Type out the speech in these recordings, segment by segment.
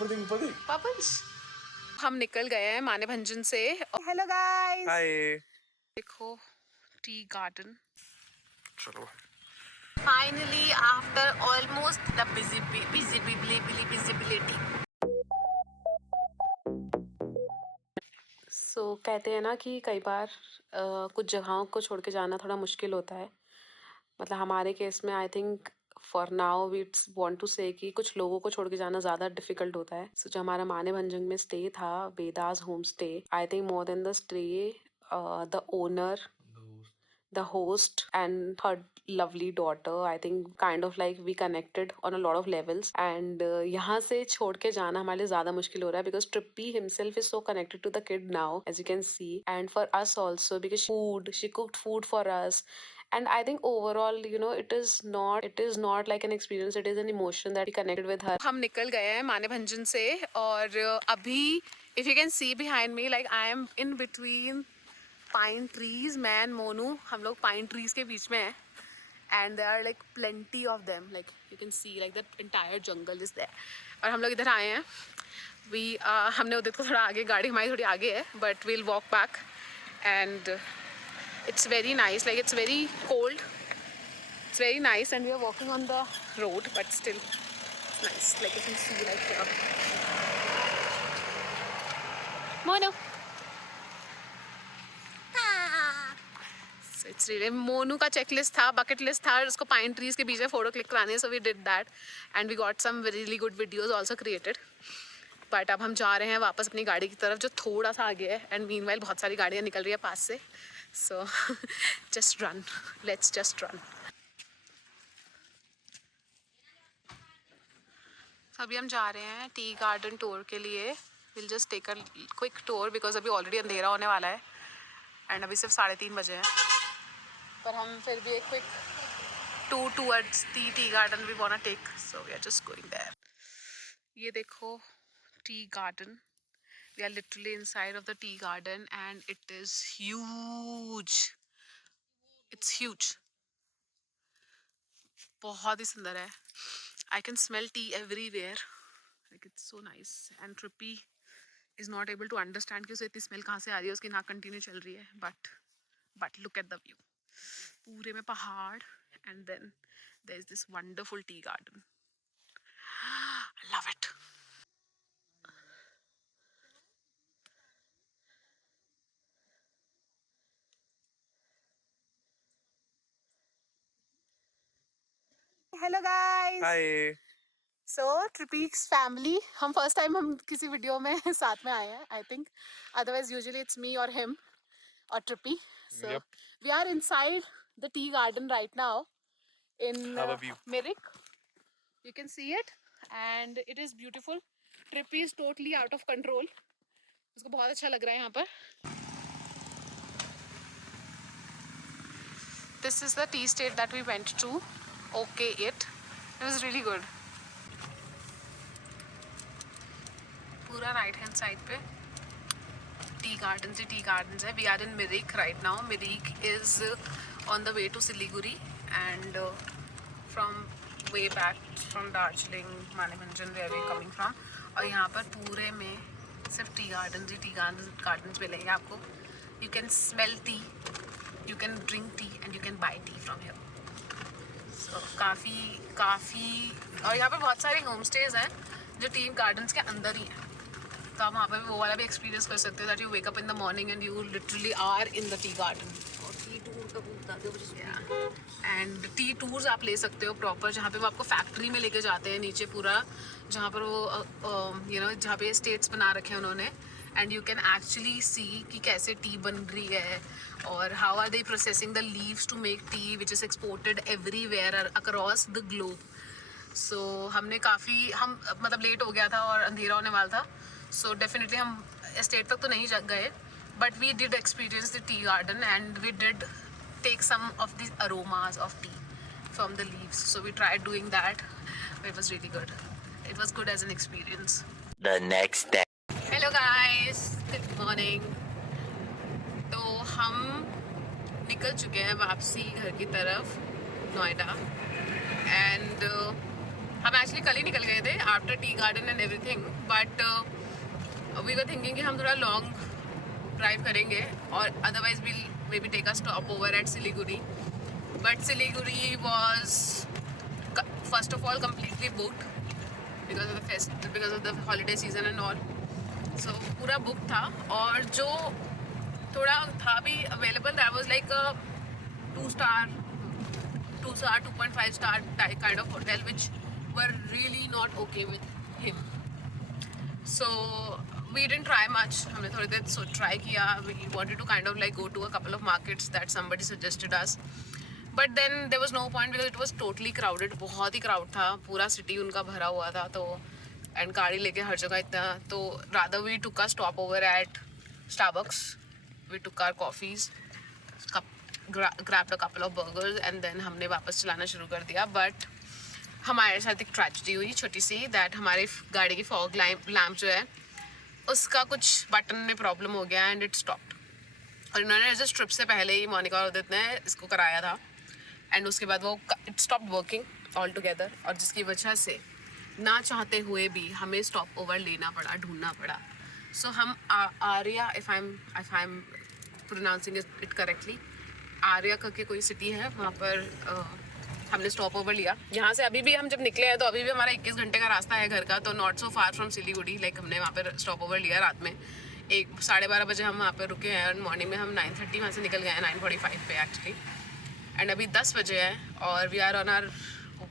पापन्स हम निकल गए हैं माने भंजन से। Hello guys, hi. देखो टी गार्डन। चलो finally after almost the visibility. So कहते हैं ना कि कई बार कुछ जगहों को छोड़ के जाना थोड़ा मुश्किल होता है। मतलब हमारे केस में I think for now we want to say कि कुछ लोगों को छोड़ के जाना ज़्यादा डिफिकल्ट होता है। सो जो हमारा माने भंजन में स्टे था, Vedas home stay, I think more than the stay, the owner, the host and her lovely daughter, I think kind of like we connected on a lot of levels. And यहाँ से छोड़ के जाना हमारे लिए ज़्यादा मुश्किल हो रहा है because Trippy himself is so connected to the kid now, as you can see, and for us also because she cooked food for us. And I think overall, you know, it is not like an experience, it is an emotion that we connected with her. हम निकल गए हैं Manebhanjan से और अभी if you can see behind me, like I am in between pine trees. Man Monu हम लोग pine trees के बीच में हैं and there are like plenty of them, like you can see like that entire jungle is there. और हम लोग इधर आए हैं। हमने उदित को थोड़ा आगे, गाड़ी हमारी थोड़ी आगे है, but we'll walk back and it's very nice, like it's very cold, it's very nice and we are walking on the road but still it's nice, like you can see like Monu. It's really Monu का checklist था, bucket list था, उसको pine trees के बीच में photo click कराने हैं, so we did that and we got some really good videos also created. But अब हम जा रहे हैं वापस अपनी गाड़ी की तरफ जो थोड़ा सा आगे है एंड मीनवाइल बहुत सारी गाड़ियाँ निकल रही है पास से। So just run, let's just run. अभी हम जा रहे हैं टी गार्डन टूर के लिए। Will just take a quick tour because अभी ऑलरेडी अंधेरा होने वाला है एंड अभी सिर्फ 3:30 बजे हैं, पर हम फिर भी एक quick tour towards the tea garden we want to take, so we are just going there. ये देखो tea garden, we are literally inside of the tea garden and it is huge, it's huge, बहुत ही सुंदर है। I can smell tea everywhere, like it's so nice and Trippy is not able to understand कि उसे इतनी smell कहाँ से आ रही है, उसकी नाक कंटिन्यू चल रही है, but look at the view, पूरे में पहाड़ and then there is this wonderful tea garden. Love it. Hello guys. Hi. So Trippix family, हम फर्स्ट टाइम हम किसी वीडियो में साथ में आए हैं I think, otherwise usually it's me और him or Trippy. So Yep. we are inside the tea garden right now in Have a view. Mirik. You can see it and it is beautiful. Trippy is totally out of control. उसको बहुत अच्छा लग रहा है यहाँ पर। This is the tea estate that we went to. Okay, it was really good. पूरा right hand side पे टी गार्डन्स है। We are in Mirik right now. Mirik is on the way to Siliguri and from way back from Darjeeling Manebhanjan where we coming from. और यहाँ पर पूरे में सिर्फ T gardens मिलेंगे आपको। You can smell tea, you can drink tea and you can buy tea from here. So काफ़ी और यहाँ पर बहुत सारे होम स्टेज हैं जो टी गार्डन्स के अंदर ही हैं, तो आप वहाँ पे वो वाला भी एक्सपीरियंस कर सकते हो that you wake up in the morning and you literally are in the tea garden. और टी टूर का बता दो एंड टी टूर्स आप ले सकते हो प्रॉपर, जहाँ पे वो आपको फैक्ट्री में लेके जाते हैं नीचे पूरा, जहाँ पर वो यू नो जहाँ पे स्टेट्स बना रखे हैं उन्होंने, and you can actually see कि कैसे टी बन रही है और how are they processing the leaves to make tea which is exported everywhere across the globe. So हमने काफ़ी मतलब लेट हो गया था और अंधेरा होने वाला था, सो डेफिनेटली हम एस्टेट तक तो नहीं गए, but we did experience the tea garden and we did take some of the aromas of tea from the leaves, so we tried doing that. It was really good. It was good as an experience. The next day. Hello guys, good morning. तो हम निकल चुके हैं वापसी घर की तरफ Noida and हम एक्चुअली कल ही निकल गए थे after tea garden and everything, but we were thinking कि हम थोड़ा लॉन्ग ड्राइव करेंगे और otherwise will maybe take a stop over at Siliguri. But Siliguri was first of all completely booked because of the holiday season and all. So पूरा book था, और जो थोड़ा था भी available that was like a 2-star 2.5 star type kind of hotel which were really not okay with him. So we didn't try much. हमने थोड़ी देर so try किया. We wanted to kind of like go to a couple of markets that somebody suggested us. But then there was no point because it was totally crowded. बहुत ही crowd था, पूरा city उनका भरा हुआ था. तो and गाड़ी लेके हर जगह इतना, तो rather we took a stop over at Starbucks. We took our coffees, grabbed a couple of burgers and then हमने वापस चलाना शुरू कर दिया. बट हमारे साथ एक ट्रेजेडी हुई छोटी सी, दैट हमारे गाड़ी की फॉग लैम्प जो है उसका कुछ बटन में प्रॉब्लम हो गया एंड इट स्टॉप्ड. और इन्होंने जस्ट ट्रिप से पहले ही मोनिका और उदित ने इसको कराया था एंड उसके बाद वो it stopped working all together, और जिसकी वजह से ना चाहते हुए भी हमें स्टॉप ओवर लेना पड़ा, ढूंढना पड़ा. सो हम Arya, if I am pronouncing it correctly, Arya करके कोई सिटी है, वहाँ पर हमने स्टॉप ओवर लिया. यहाँ से अभी भी हम जब निकले हैं तो अभी भी हमारा 21 घंटे का रास्ता है घर का, तो not so far from Siliguri. Like हमने वहाँ पर स्टॉप ओवर लिया रात में 12:30 बजे हम वहाँ पर रुके हैं, और मॉर्निंग में हम 9:30 वहाँ से निकल गए हैं, 9:45 पे एक्चुअली. एंड अभी 10 बजे है और we are on our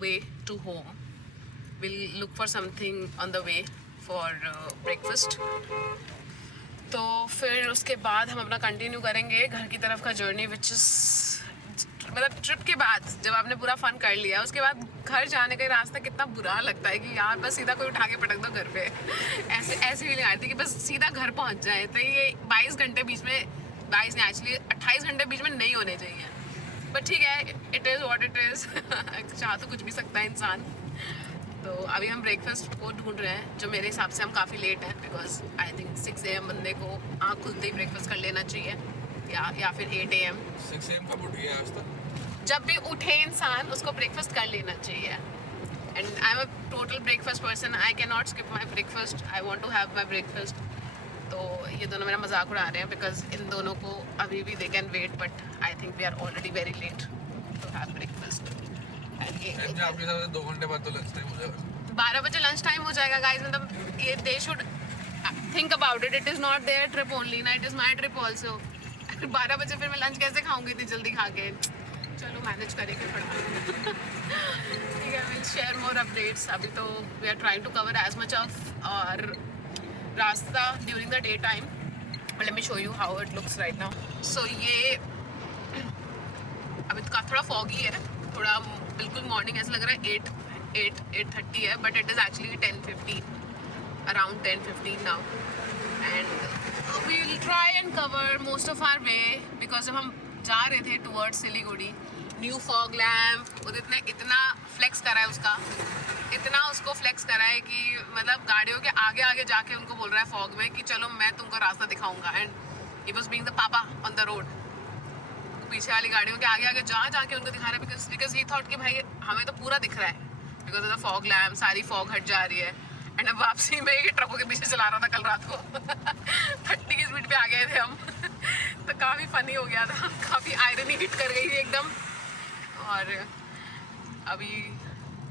way to home. Will look for something on the way for breakfast. तो फिर उसके बाद हम अपना कंटिन्यू करेंगे घर की तरफ का जर्नी, विच इज़ मतलब ट्रिप के बाद जब आपने पूरा फन कर लिया उसके बाद घर जाने का रास्ता कितना बुरा लगता है कि यार बस सीधा कोई उठा के पटक दो घर पे. ऐसी फीलिंग आती है कि बस सीधा घर पहुंच जाए. तो ये 22 घंटे बीच में, 22 नहीं एक्चुअली 28 घंटे बीच में नहीं होने चाहिए. बट ठीक है, it is what it is. चाह तो कुछ भी सकता है इंसान. तो अभी हम ब्रेकफास्ट को ढूंढ रहे हैं, जो मेरे हिसाब से हम काफ़ी लेट हैं, बिकॉज आई थिंक 6 AM बंदे को आँख खुलते ही ब्रेकफास्ट कर लेना चाहिए, या फिर 8 AM. 6 AM कब उठ गया आज तक? जब भी उठे इंसान उसको ब्रेकफास्ट कर लेना चाहिए. And I am a total breakfast person. I can not skip my breakfast. I want to have my breakfast. तो ये दोनों मेरा मजाक उड़ा रहे हैं बिकॉज इन दोनों को अभी भी they can wait, but I think we are already very late to have breakfast. आपके हिसाब से 2 घंटे बाद तो लंच टाइम हो जाएगा. 12 बजे लंच टाइम हो जाएगा गाइज. मतलब ये they should think about it. It is not their trip only ना, it is my trip also. 12 बजे फिर मैं लंच कैसे खाऊंगी इतनी जल्दी खा के. चलो मैनेज करेंगे थोड़ा. ठीक है, विल शेयर मोर अपडेट्स. अभी तो we are trying to cover as much of और रास्ता during the day time. Let me show you how it looks right now. So ये अभी तो थोड़ा फॉगी है, थोड़ा बिल्कुल मॉर्निंग ऐसा लग रहा है 8:30 है, but it is actually 10:15, around 10:15 now. And we will try and cover most of our way, because जब हम जा रहे थे towards Siliguri, new fog lamp Udit ने इतना फ्लेक्स करा है उसका, इतना उसको फ्लेक्स करा है कि मतलब गाड़ियों के आगे आगे जाके उनको बोल रहा है फॉग में कि चलो मैं तुमको रास्ता दिखाऊंगा. And he was being the पापा ऑन द रोड. पीछे वाली गाड़ियों के आगे आगे जाके उनको दिखा रहा है, बिकॉज ही थॉट कि भाई हमें तो पूरा दिख रहा है because of the fog lamp. सारी फॉग हट जा रही है. एंड अब वापसी में ये ट्रकों के पीछे चला रहा था कल रात को. 30 की स्पीड पे आ गए थे हम. तो काफ़ी फनी हो गया था, काफ़ी आयरनी हिट कर गई थी एकदम. और अभी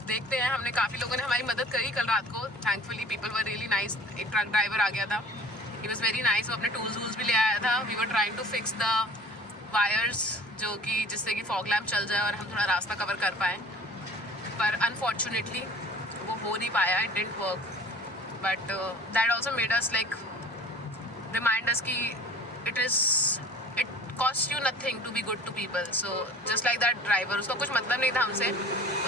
देखते हैं, हमने काफ़ी लोगों ने हमारी मदद करी कल रात को. Thankfully people were really nice. एक ट्रक ड्राइवर आ गया था, ही वॉज वेरी नाइस. वो अपने टूल्स भी ले आया था. We were trying to fix the wires, जो कि जिससे कि फॉग लैम्प चल जाए और हम थोड़ा रास्ता कवर कर पाएँ. पर अनफॉर्चुनेटली वो हो नहीं पाया, it didn't work. But that also made us like remind us कि it costs you nothing to be good to people. So just like that driver, उसका कुछ मतलब नहीं था हमसे.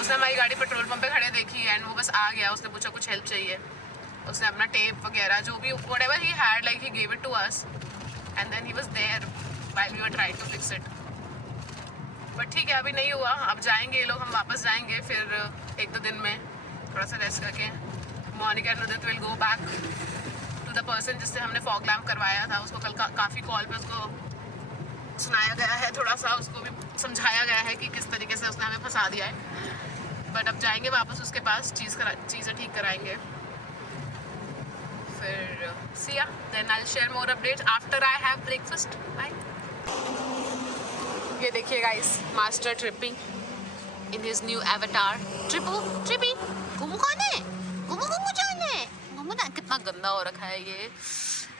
उसने हमारी गाड़ी पेट्रोल पंप पे खड़े देखी एंड वो बस आ गया. उसने पूछा कुछ हेल्प चाहिए, उसने अपना टेप वगैरह जो भी whatever he had, like he gave it to us and then he was there while we were trying to fix it. But ठीक है, अभी नहीं हुआ. अब जाएंगे ये लोग, हम वापस जाएंगे फिर 1-2 दिन में थोड़ा सा रेस्ट करके. Monika and Udit will go back to the person जिससे हमने फॉग लैम्प करवाया था. उसको कल काफ़ी कॉल पे उसको सुनाया गया है, थोड़ा सा उसको भी समझाया गया है कि किस तरीके से उसने हमें फंसा दिया है. बट अब जाएंगे वापस उसके पास, चीज़ें ठीक कराएंगे, फिर see ya, then I'll share more updates after I have breakfast. Bye. ये देखिए guys, master tripping in his new avatar. Trippy घूमू खाने, घूमू जाने, घूमू ना, कितना गंदा हो रखा है ये.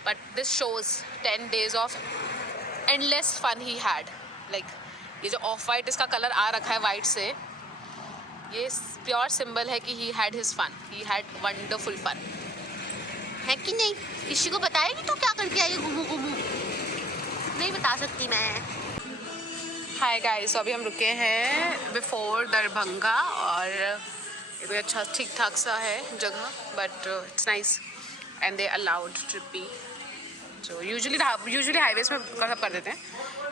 But this shows 10 days of endless fun he had. Like ये जो ऑफ वाइट इसका कलर आ रखा है वाइट से, ये प्योर सिंबल है कि he had his fun. He had wonderful fun. है कि नहीं? किसी को बताएगी तो क्या करके आई घूमू? नहीं बता सकती मैं. हाय गाइस, अभी हम रुके हैं बिफोर दरभंगा और ये कोई अच्छा ठीक ठाक सा है जगह, but it's nice and they allowed trippy, जो यूजुअली हाईवेज में सब कर देते हैं.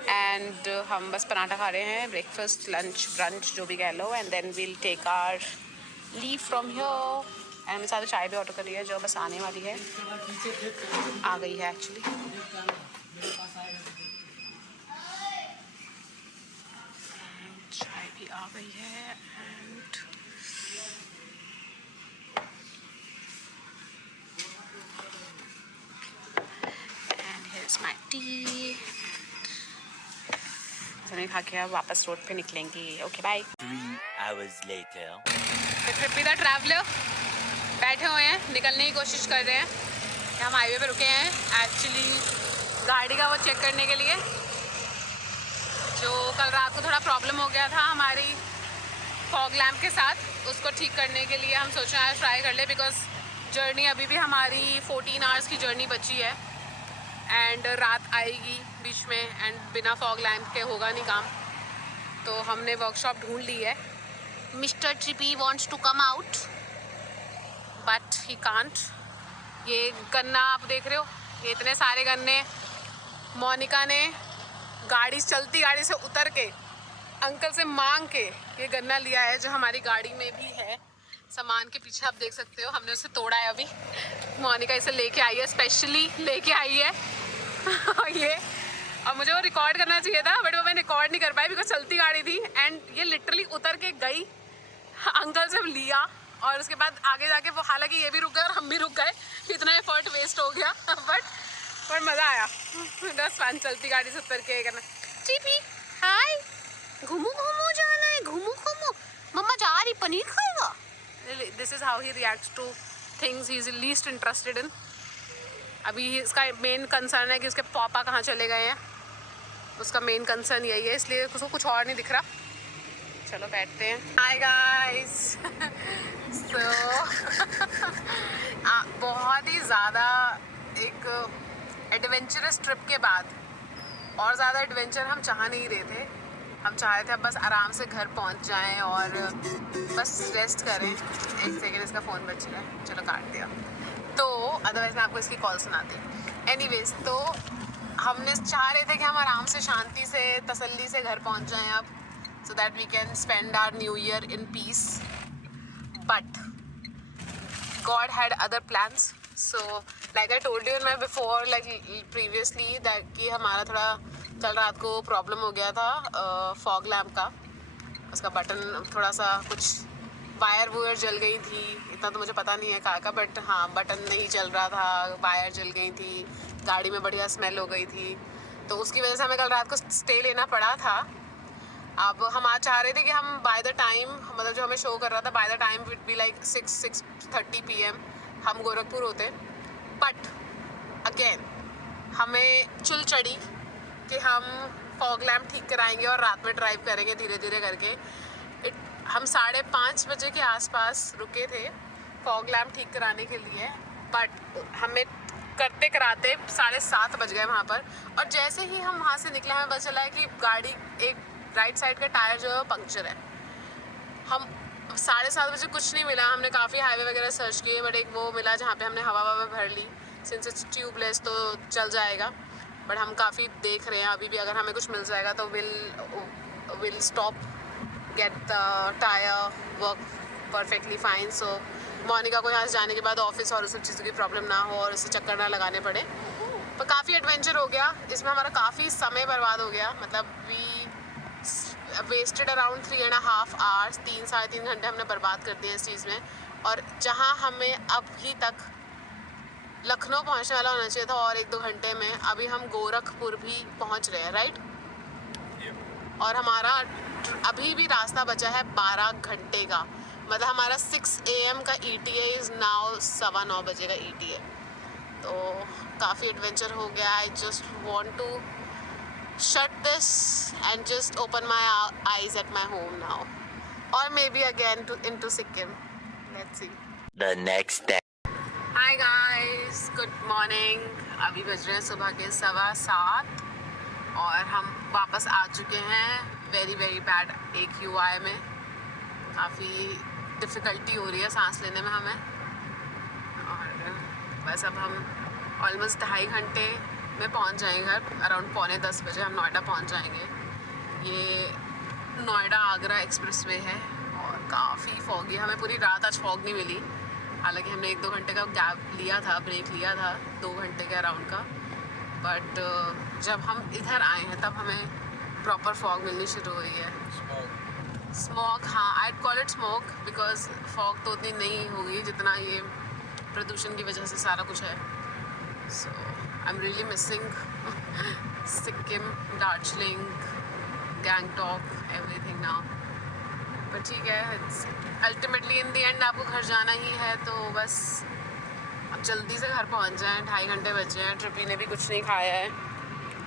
एंड हम बस पराठा खा रहे हैं, ब्रेकफास्ट लंच ब्रंच जो भी कह लो, and then we'll take our leave from here. And मेरे साथ चाय भी ऑर्डर करी है जो बस आने वाली है, आ गई है एक्चुअली. चाय भी आ गई है एंड हियर्स माय टी. नहीं खा के अब वापस रोड पे निकलेंगे. Okay bye. 3 hours later. Trippy the traveller बैठे हुए हैं, निकलने की कोशिश कर रहे हैं. हम हाईवे पे रुके हैं एक्चुअली गाड़ी का वो चेक करने के लिए, जो कल रात को थोड़ा प्रॉब्लम हो गया था हमारी फॉग लैम्प के साथ. उसको ठीक करने के लिए हम सोच रहे हैं ट्राई कर ले, बिकॉज जर्नी अभी भी हमारी 14 आवर्स की जर्नी बची है एंड रात आएगी बीच में एंड बिना फॉग लैम्प के होगा नहीं काम. तो हमने वर्कशॉप ढूंढ ली है. Mister Trippy wants to come out but he can't. ये गन्ना आप देख रहे हो, ये इतने सारे गन्ने मोनिका ने चलती गाड़ी से उतर के अंकल से मांग के ये गन्ना लिया है, जो हमारी गाड़ी में भी है. सामान के पीछे आप देख सकते हो, हमने उसे तोड़ा है अभी. मोनिका इसे लेके आई है, स्पेशली लेके आई है. ये और मुझे वो रिकॉर्ड करना चाहिए था बट वो मैं रिकॉर्ड नहीं कर पाई बिकॉज चलती गाड़ी थी. एंड ये लिटरली उतर के गई, अंकल से लिया और उसके बाद आगे जाके वो, हालांकि ये भी रुक गए और हम भी रुक गए, इतना एफर्ट वेस्ट हो गया. बट मज़ा आया, बस फन चलती गाड़ी से उतर के करना. टीपी हाय, घूमू जाना है, घूमू मम्मा जा रही, पनीर खाएगा. This is how he reacts two things he is least interested in. अभी इसका मेन कंसर्न है कि उसके पापा कहाँ चले गए हैं, उसका मेन कंसर्न यही है, इसलिए उसको कुछ और नहीं दिख रहा. चलो बैठते हैं. Hi guys. सो बहुत ही ज़्यादा एक एडवेंचरस ट्रिप के बाद और ज़्यादा एडवेंचर हम चाह नहीं रहे थे. हम चाह रहे थे अब बस आराम से घर पहुंच जाएं और बस रेस्ट करें. एक सेकेंड, इसका फ़ोन बज रहा है, चलो काट दिया. तो अदरवाइज़ मैं आपको इसकी कॉल सुनाती हूँ. एनीवेज, तो हमने चाह रहे थे कि हम आराम से शांति से तसल्ली से घर पहुंच जाएं अब, so that we can spend our new year in peace. But God had other plans. So like I told you in my before, like previously, that कि हमारा थोड़ा कल रात को प्रॉब्लम हो गया था फॉग लैम्प का. उसका बटन थोड़ा सा कुछ वायर जल गई थी. इतना तो मुझे पता नहीं है कहाँ का, बट हाँ बटन नहीं चल रहा था, वायर जल गई थी, गाड़ी में बढ़िया स्मेल हो गई थी. तो उसकी वजह से हमें कल रात को स्टे लेना पड़ा था. अब हम आज चाह रहे थे कि हम बाय द टाइम, मतलब जो हमें शो कर रहा था, by the time we'd be like 6:30 PM हम गोरखपुर होते. बट अगेन हमें चुल चढ़ी कि हम फॉग लैम्प ठीक कराएंगे और रात में ड्राइव करेंगे धीरे धीरे करके. हम 5:30 बजे के आसपास रुके थे फॉग लैम्प ठीक कराने के लिए, बट हमें करते कराते 7:30 बज गए वहाँ पर. और जैसे ही हम वहाँ से निकले हमें पता चला है कि गाड़ी एक राइट साइड का टायर जो है वो पंक्चर है. हम 7:30 बजे कुछ नहीं मिला, हमने काफ़ी हाईवे वगैरह सर्च किए, बट एक वो मिला जहाँ पे हमने हवा भर ली. सिंस इट्स ट्यूबलेस तो चल जाएगा, बट हम काफ़ी देख रहे हैं अभी भी. अगर हमें कुछ मिल जाएगा तो will stop, get the tyre work perfectly fine. So Monika को यहाँ से जाने के बाद ऑफिस और उस सब चीज़ों की प्रॉब्लम ना हो और उसे चक्कर ना लगाने पड़े. पर काफ़ी एडवेंचर हो गया इसमें, हमारा काफ़ी समय बर्बाद हो गया. मतलब वेस्टेड अराउंड 3.5 आवर्स, 3-3.5 घंटे हमने बर्बाद कर दिए इस चीज़ में। और जहाँ हमें अभी तक लखनऊ पहुँचने वाला होना चाहिए था और 1-2 घंटे में, अभी हम गोरखपुर भी पहुँच रहे हैं, राइट। और हमारा अभी भी रास्ता बचा है 12 घंटे का, मतलब हमारा 6 AM का ETA इज़ नाउ 9:15 बजे का ETA। तो काफ़ी एडवेंचर हो गया। I just want to shut this and just open my eyes at my home now, or maybe again into Sikkim. Let's see. The next day. Hi guys, good morning. अभी बज रहे हैं सुबह के 7:15 और हम वापस आ चुके हैं वेरी बैड AQI में। काफ़ी डिफ़िकल्टी हो रही है सांस लेने में हमें, और बस अब हम ऑलमोस्ट 2.5 घंटे में पहुंच जाएंगे घर। अराउंड 9:45 बजे हम नोएडा पहुंच जाएंगे। ये नोएडा आगरा एक्सप्रेसवे है और काफ़ी फॉगी, हमें पूरी रात आज फॉग नहीं मिली। हालांकि हमने 1-2 घंटे का गैप लिया था, ब्रेक लिया था 2 घंटे के अराउंड का, बट जब हम इधर आए हैं तब हमें प्रॉपर फॉग मिलनी शुरू हुई है। स्मॉग, हाँ, I call it smoke because fog तो उतनी नहीं होगी जितना ये प्रदूषण की वजह से सारा कुछ है। So I am really missing Sikkim, Darjeeling, Gangtok, everything now. पर ठीक है, अल्टीमेटली इन द एंड आपको घर जाना ही है, तो बस अब जल्दी से घर पहुंच जाएं। 2.5 घंटे बचे हैं। ट्रिपी ने भी कुछ नहीं खाया है,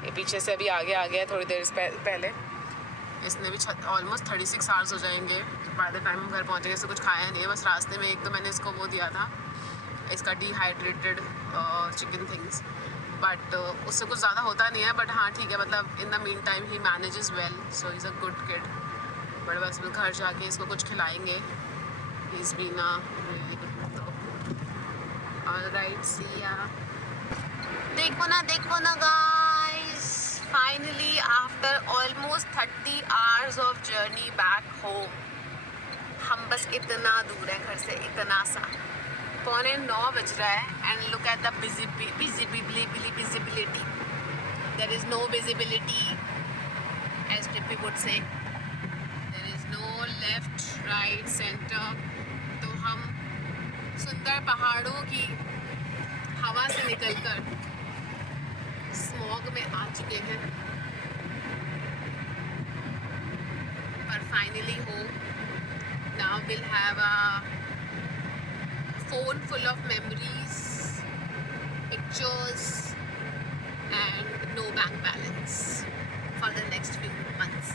ये पीछे से अभी आगे आ गया है थोड़ी देर पहले। इसने भी ऑलमोस्ट 36 आवर्स हो जाएंगे बाय द टाइम हम घर पहुँचेंगे। इससे कुछ खाया नहीं है, बस रास्ते में एक तो मैंने इसको वो दिया था, इसका डिहाइड्रेटेड चिकन थिंग्स, बट उससे कुछ ज़्यादा होता नहीं है। बट हाँ ठीक है, मतलब in the meantime he manages well, so is a good kid. But बस हम घर जाके इसको कुछ खिलाएंगे। Is been a really good. तो ऑलराइट, सी या। देखो ना guys, finally after almost 30 hours of journey back home, हम बस इतना दूर है घर से, इतना सा। 9:15 बज रहा है and look at the visibility. There is no visibility, as Tippy would say. There is no left, right, center. तो हम सुंदर पहाड़ों की हवा से निकलकर स्मॉग में आ चुके हैं। पर finally now we'll have a phone full of memories, pictures, and no bank balance for the next few months.